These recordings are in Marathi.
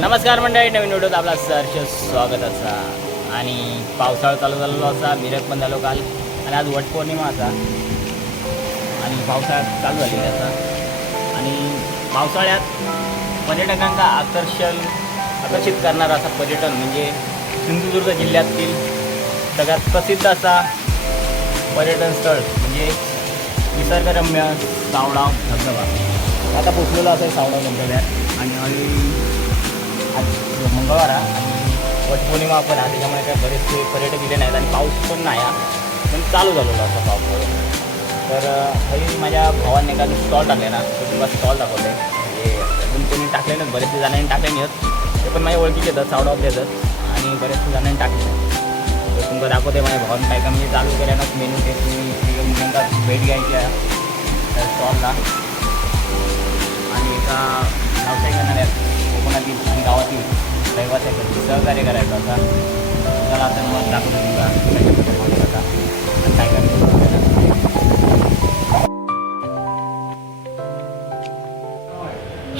नमस्कार मंडळी नवीन व्हिडिओत आपला सहर्ष स्वागत असा. आणि पावसाळा चालू झालेलो असा मिरज पण झालो काल. आणि आज वटपौर्णिमा असा. आणि पावसाळा चालू झालेला असा. आणि पावसाळ्यात पर्यटकांना आकर्षण आकर्षित करणारा असा पर्यटन म्हणजे सिंधुदुर्ग जिल्ह्यातील सगळ्यात प्रसिद्ध असा पर्यटन स्थळ म्हणजे निसर्गरम्य सावडा धबधबा. आता पोचलेला असा सावडा धबधब्यात. आणि आज मंगळवार आहे. आणि वटपौर्णिमा पण आहे त्याच्यामुळे काय बरेचसे पर्यटक इथे नाहीत आणि पाऊस पण नाही आहे. पण चालू झालेला असा पाऊस तर काही माझ्या भावांनी एका स्टॉल टाकले ना कुटुंबात स्टॉल दाखवले म्हणजे अजून कोणी टाकले नाही बरेचसे जणांनी टाकले नाहीत. ते पण माझ्या ओळखीचे येतात सावडाव देतात. आणि बरेचसे जणांनी टाकले तर तुमचं दाखवते माझ्या भावाने काय का म्हणजे चालू केल्यानंच मेनू ते तुम्ही मुलांना भेट घ्यायची आहे. त्या स्टॉलला आणि एका व्यावसायिक रहिवाशासाठी सहकार्य करायचं होता. चला आता मग दाखवून तुला. आता काय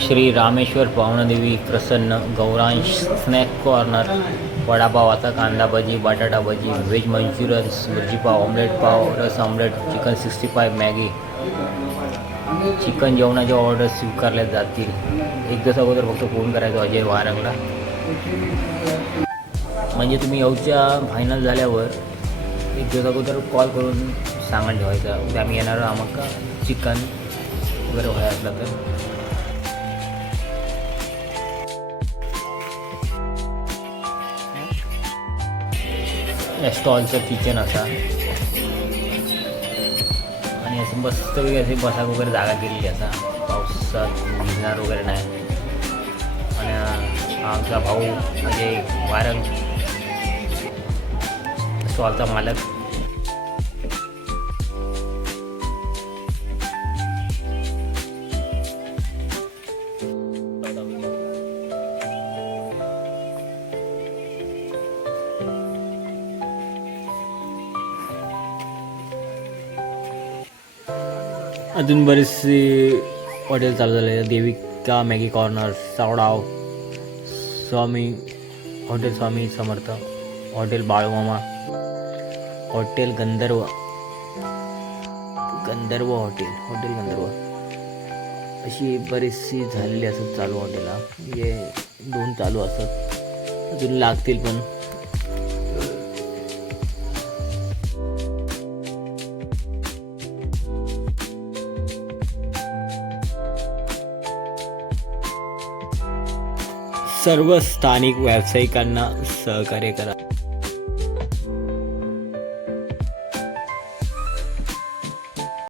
श्री रामेश्वर पावनादेवी प्रसन्न गौरांश स्नॅक कॉर्नर वडापाव आता कांदा भजी बटाटा भजी व्हेज मंचुरियन मिरची पाव ऑमलेट पाव रस omelette chicken sixty five Maggi chicken जेवणाच्या ऑर्डर स्वीकारल्या जातील. एक दिवस अगोदर फक्त फोन करायचा अजय वारंगला. म्हणजे तुम्ही येऊच्या फायनल झाल्यावर एक दिवस अगोदर कॉल करून सांगायला ठेवायचा. उद्या आम्ही येणार आहोत आम्हाला चिकन वगैरे व्हाय असलं तर. या स्टॉलचं किचन असा. आणि असं मस्त वगैरे असे बसाक वगैरे जागा केलेली असा. पावसात भिजणार वगैरे नाही. आमचा भाऊ म्हणजे वारंग. स्टॉलचा मालक. अजून बरेचसे हॉटेल चालू झाले. आहेत. Devika Maggi corner Savdav. Swami hotel Swami Samarth hotel Balumama hotel Gandharva Gandharva hotel hotel Gandharva. अशी बरीचशी झालेली असत चालू हॉटेला हे दोन चालू असत अजून लागतील पण. सर्व स्थानिक व्यावसायिकांना सहकार्य करा.